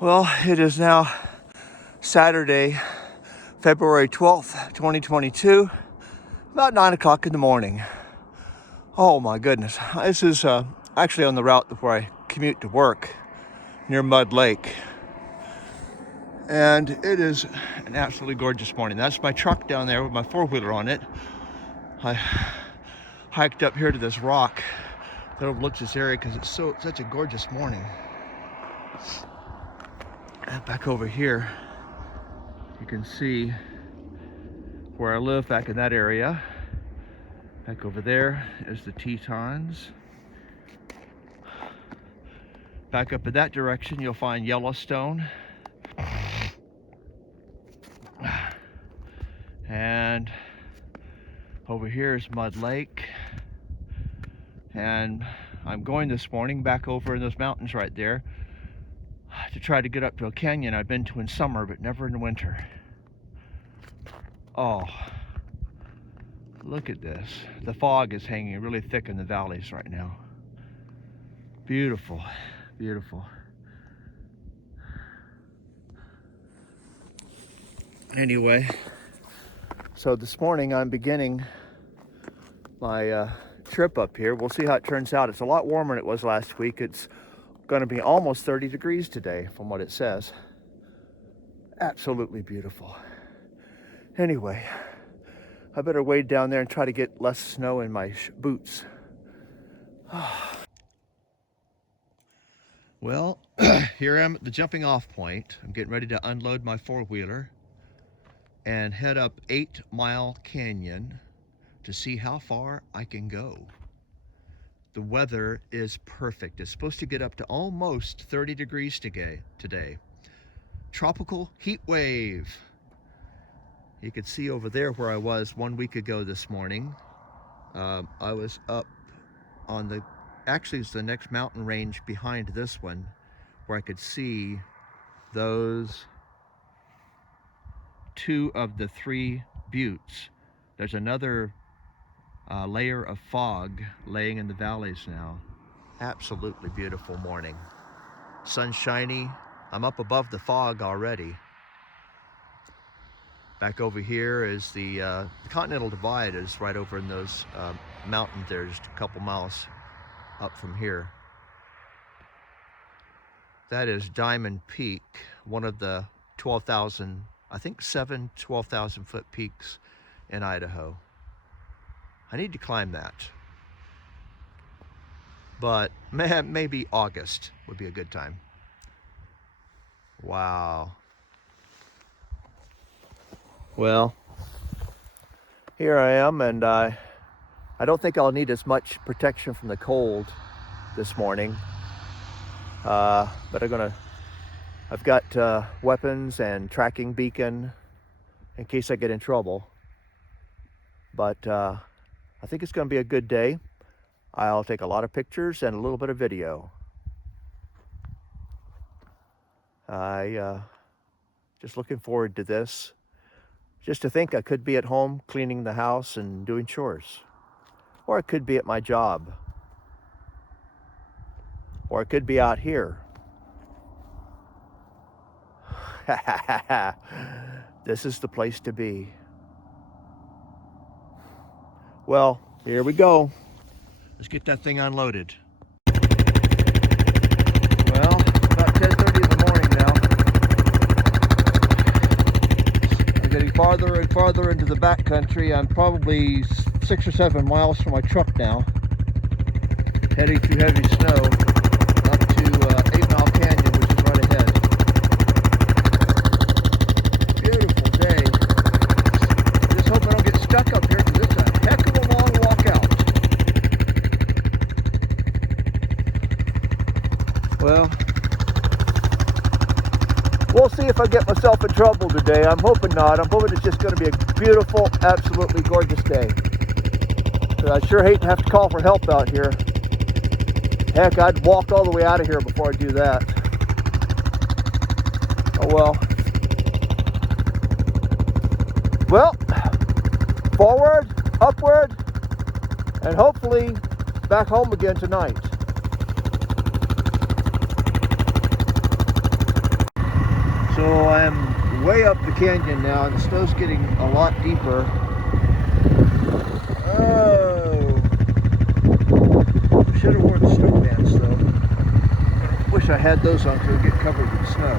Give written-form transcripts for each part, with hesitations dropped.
Well, it is now Saturday, February 12th, 2022, about 9 o'clock in the morning. Oh my goodness. This is actually on the route before I commute to work near Mud Lake. And it is an absolutely gorgeous morning. That's my truck down there with my four-wheeler on it. I hiked up here to this rock that overlooks this area because it's such a gorgeous morning. And back over here, you can see where I live back in that area. Back over there is the Tetons. Back up in that direction, you'll find Yellowstone. And over here is Mud Lake. And I'm going this morning back over in those mountains right there to try to get up to a canyon I've been to in summer, but never in winter. Oh, look at this. The fog is hanging really thick in the valleys right now. Beautiful, beautiful. Anyway, so this morning I'm beginning my trip up here. We'll see how it turns out. It's a lot warmer than it was last week. It's going to be almost 30 degrees today from what it says. Absolutely beautiful. Anyway, I better wade down there and try to get less snow in my boots. Well, here I am at the jumping off point. I'm getting ready to unload my four-wheeler and head up 8 Mile Canyon to see how far I can go. The weather is perfect. It's supposed to get up to almost 30 degrees today. Tropical heat wave. You can see over there where I was 1 week ago this morning. I was up on actually it's the next mountain range behind this one, where I could see those 2 of the 3 buttes. There's another layer of fog laying in the valleys now. Absolutely beautiful morning. Sun shiny. I'm up above the fog already. Back over here is the Continental Divide is right over in those mountains there, just a couple miles up from here. That is Diamond Peak, one of the 12,000, I think 7 12,000 foot peaks in Idaho. I need to climb that. But man, maybe August would be a good time. Wow. Well, here I am, and I don't think I'll need as much protection from the cold this morning. But I've got weapons and tracking beacon in case I get in trouble. But I think it's going to be a good day. I'll take a lot of pictures and a little bit of video. Just looking forward to this. Just to think I could be at home cleaning the house and doing chores. Or I could be at my job. Or I could be out here. This is the place to be. Well, here we go. Let's get that thing unloaded. Well, about 10:30 in the morning now. I'm getting farther and farther into the backcountry. I'm probably 6 or 7 miles from my truck now. Heading through heavy snow up to 8 Mile Canyon, which is right ahead. Beautiful day. Just hope I don't get stuck up here because it's a heck of a long walk out. Well, we'll see if I get myself in trouble today. I'm hoping not. I'm hoping it's just going to be a beautiful, absolutely gorgeous day. But I sure hate to have to call for help out here. Heck, I'd walk all the way out of here before I do that. Oh well. Well, forward, upward, and hopefully back home again tonight. I'm way up the canyon now, and the snow's getting a lot deeper. Oh, should have worn the snow pants though. Wish I had those on to get covered in snow.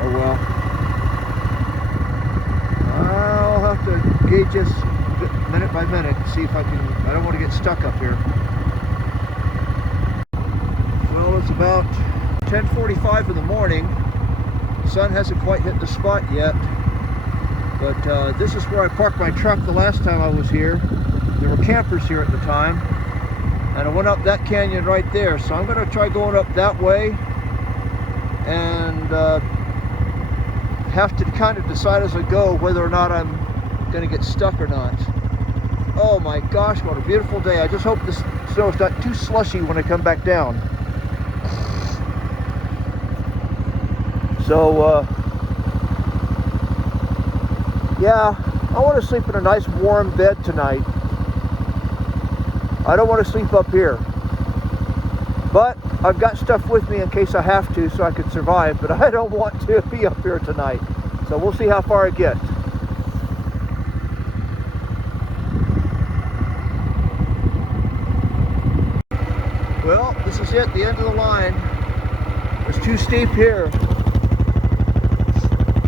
Oh well. I'll have to gauge this minute by minute and see if I can. I don't want to get stuck up here. Well, it's about 10:45 in the morning. The sun hasn't quite hit the spot yet, but this is where I parked my truck the last time I was here. There were campers here at the time, and I went up that canyon right there. So I'm going to try going up that way, and have to kind of decide as I go whether or not I'm going to get stuck or not. Oh my gosh, what a beautiful day. I just hope the snow is not too slushy when I come back down. So, yeah, I want to sleep in a nice warm bed tonight. I don't want to sleep up here. But I've got stuff with me in case I have to so I could survive, but I don't want to be up here tonight. So we'll see how far I get. Well, this is it, the end of the line. It's too steep here.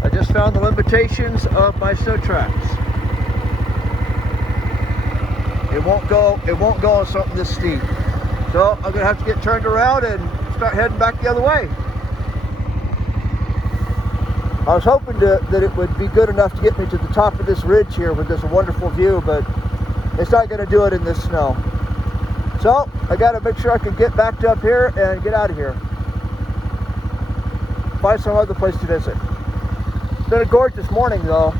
I just found the limitations of my snow tracks. It won't go on something this steep. So I'm gonna have to get turned around and start heading back the other way. I was hoping that it would be good enough to get me to the top of this ridge here where there's a wonderful view, but it's not gonna do it in this snow. So I gotta make sure I can get back up here and get out of here. Find some other place to visit. It's been a gorgeous morning though.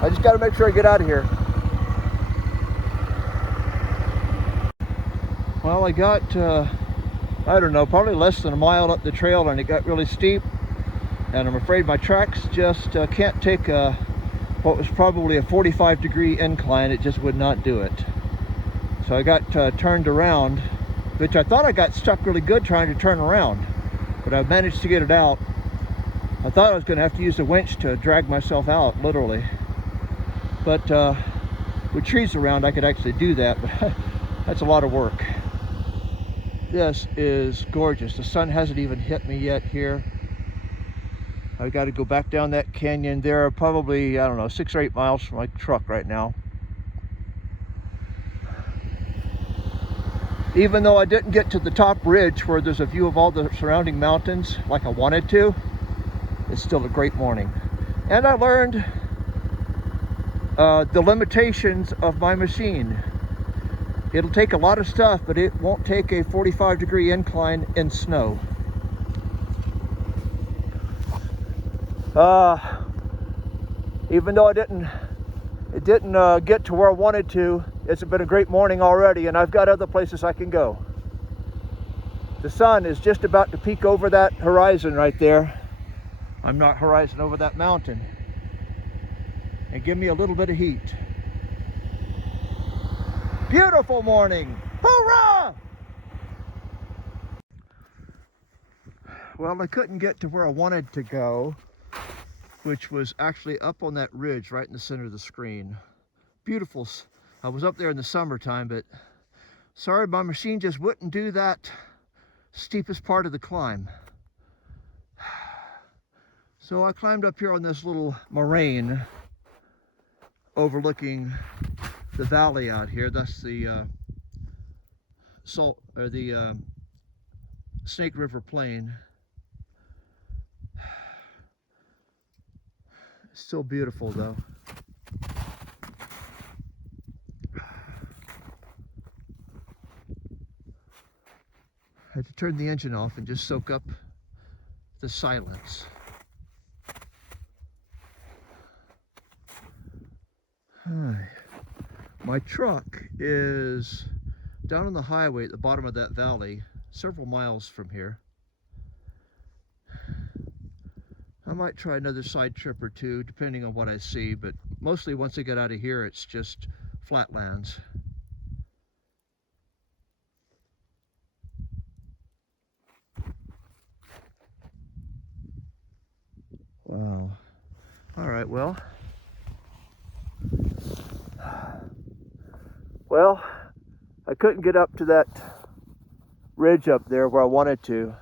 I just gotta make sure I get out of here. Well, I got, I don't know, probably less than a mile up the trail, and it got really steep. And I'm afraid my tracks just can't take what was probably a 45-degree incline. It just would not do it. So I got turned around, which I thought I got stuck really good trying to turn around. But I managed to get it out. I thought I was going to have to use a winch to drag myself out, literally. But with trees around, I could actually do that, but that's a lot of work. This is gorgeous. The sun hasn't even hit me yet here. I've got to go back down that canyon. There probably, I don't know, 6 or 8 miles from my truck right now. Even though I didn't get to the top ridge where there's a view of all the surrounding mountains like I wanted to, it's still a great morning. And I learned the limitations of my machine. It'll take a lot of stuff, but it won't take a 45-degree incline in snow. Even though it didn't get to where I wanted to, it's been a great morning already, and I've got other places I can go. The sun is just about to peek over that horizon right there. I'm not horizon over that mountain. And give me a little bit of heat. Beautiful morning! Hoorah! Well, I couldn't get to where I wanted to go, which was actually up on that ridge right in the center of the screen. Beautiful. I was up there in the summertime, but sorry, my machine just wouldn't do that steepest part of the climb. So I climbed up here on this little moraine overlooking the valley out here. That's the Snake River Plain. Still beautiful though. I had to turn the engine off and just soak up the silence. My truck is down on the highway at the bottom of that valley, several miles from here. I might try another side trip or two, depending on what I see, but mostly once I get out of here, it's just flatlands. right, well, I couldn't get up to that ridge up there where I wanted to,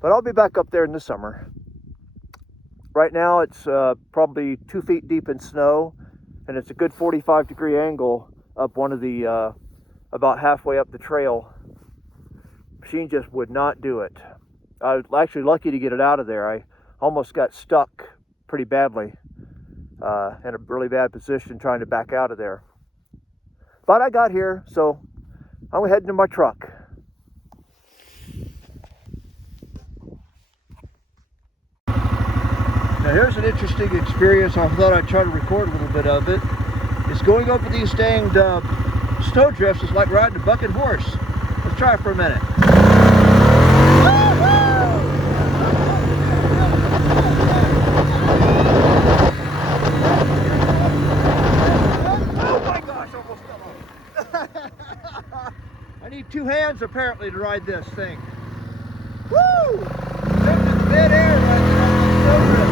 but I'll be back up there in the summer. Right now it's probably 2 feet deep in snow, and it's a good 45-degree angle up one of the, about halfway up the trail. Machine just would not do it. I was actually lucky to get it out of there. I almost got stuck pretty badly in a really bad position trying to back out of there. But I got here, so I'm heading to my truck. Now here's an interesting experience. I thought I'd try to record a little bit of it. It's going over these danged snow drifts is like riding a bucking horse. Let's try it for a minute. Oh my gosh, almost fell off. I need 2 hands apparently to ride this thing. Woo! Jumped in midair right there on the snow drift.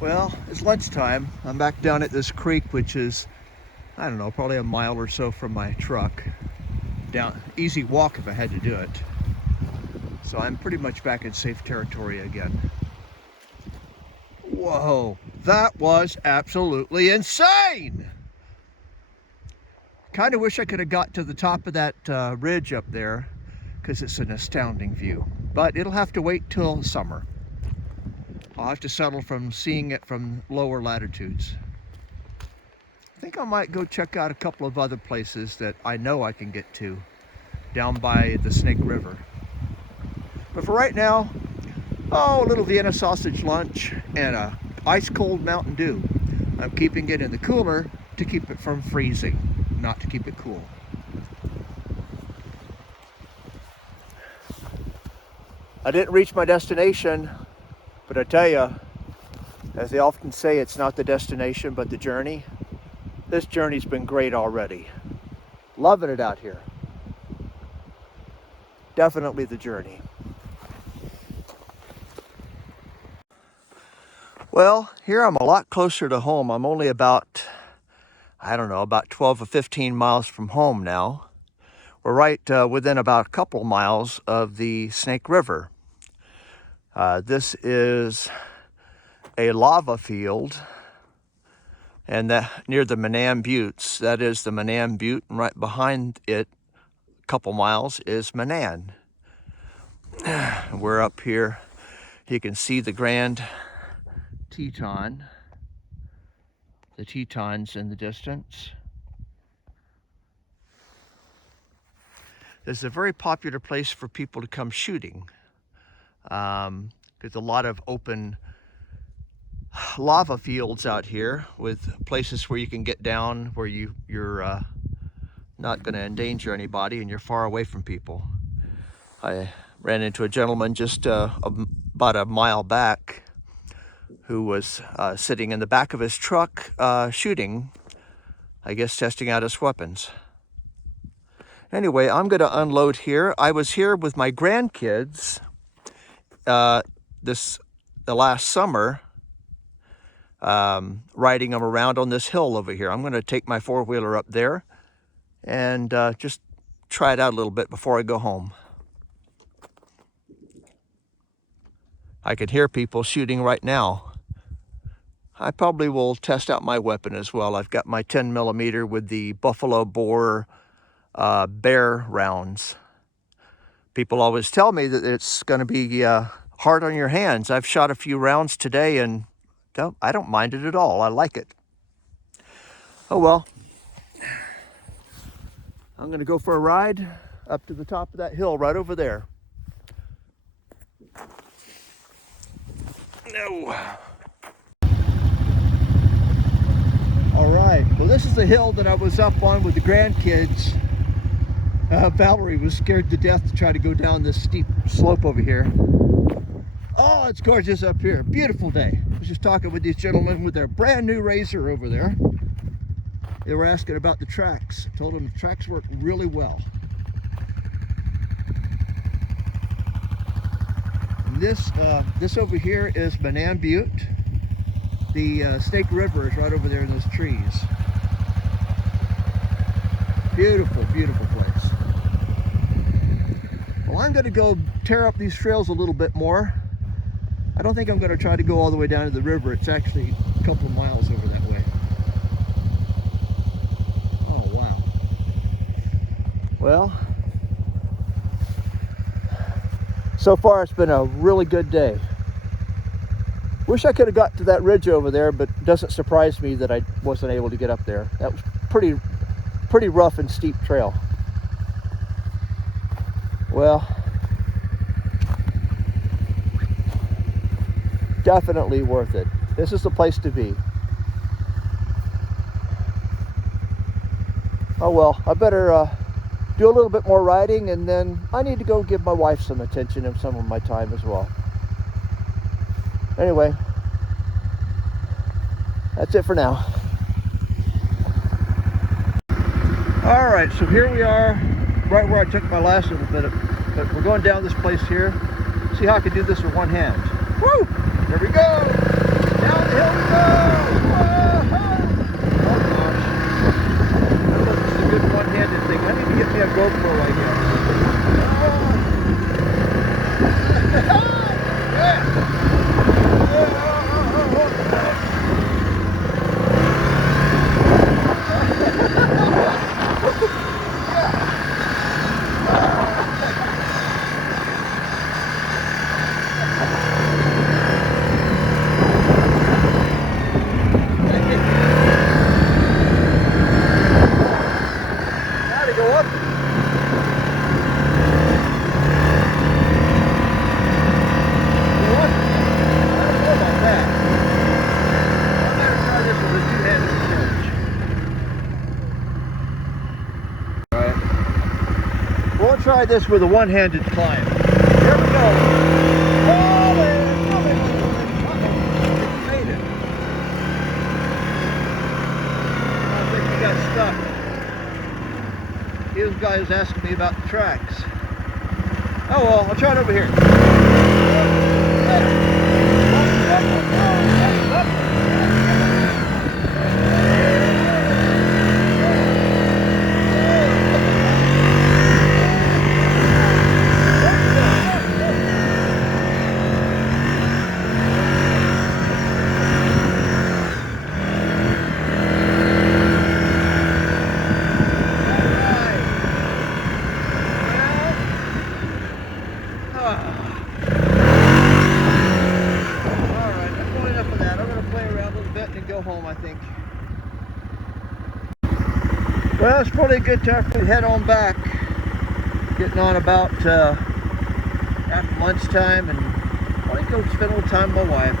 Well, it's lunchtime. I'm back down at this creek, which is, I don't know, probably a mile or so from my truck. Down, easy walk if I had to do it. So I'm pretty much back in safe territory again. Whoa, that was absolutely insane! Kind of wish I could have got to the top of that ridge up there, because it's an astounding view. But it'll have to wait till summer. I'll have to settle from seeing it from lower latitudes. I think I might go check out a couple of other places that I know I can get to down by the Snake River. But for right now, oh, a little Vienna sausage lunch and a ice cold Mountain Dew. I'm keeping it in the cooler to keep it from freezing, not to keep it cool. I didn't reach my destination, but I tell you, as they often say, it's not the destination but the journey. This journey's been great already. Loving it out here. Definitely the journey. Well, here I'm a lot closer to home. I'm only about, I don't know, about 12 or 15 miles from home now. We're right within about a couple miles of the Snake River. This is a lava field, and that near the Manam Buttes. That is the Manam Butte, and right behind it, a couple miles, is Manan. We're up here. You can see the Grand Teton. The Tetons in the distance. This is a very popular place for people to come shooting. There's a lot of open lava fields out here with places where you can get down where you're not going to endanger anybody and you're far away from people. I ran into a gentleman just about a mile back who was sitting in the back of his truck shooting, I guess testing out his weapons. Anyway, I'm going to unload here. I was here with my grandkids the last summer, riding them around on this hill over here. I'm going to take my four-wheeler up there and just try it out a little bit before I go home. I can hear people shooting right now. I probably will test out my weapon as well. I've got my 10mm with the buffalo bore bear rounds. People always tell me that it's going to be hard on your hands. I've shot a few rounds today and I don't mind it at all. I like it. Oh well. I'm going to go for a ride up to the top of that hill right over there. No. All right. Well, this is the hill that I was up on with the grandkids. Valerie was scared to death to try to go down this steep slope over here. Oh, it's gorgeous up here. Beautiful day. I was just talking with these gentlemen with their brand new Razor over there. They were asking about the tracks. I told them the tracks work really well. And this over here is Manam Butte. The Snake River is right over there in those trees. Beautiful, beautiful place. Well, I'm going to go tear up these trails a little bit more. I don't think I'm going to try to go all the way down to the river. It's actually a couple of miles over that way. Oh, wow. Well, so far it's been a really good day. Wish I could have got to that ridge over there, but it doesn't surprise me that I wasn't able to get up there. That was pretty rough and steep trail. Well, definitely worth it. This is the place to be. Oh well, I better do a little bit more riding, and then I need to go give my wife some attention and some of my time as well. Anyway, that's it for now. All right, so here we are, right where I took my last little bit of, but we're going down this place here. See how I can do this with one hand. Woo! Here we go! Down the hill we go! Whoa! Oh gosh. This is a good one-handed thing. I need to get me a GoPro, I guess. Yeah! We'll try this with a one-handed climb. Here we go. Made it. I think we got stuck. This guy was asking me about the tracks. Oh well, I'll try it over here. I think. Well, it's probably a good time for me to head on back. Getting on about after lunchtime, and probably go spend a little time with my wife.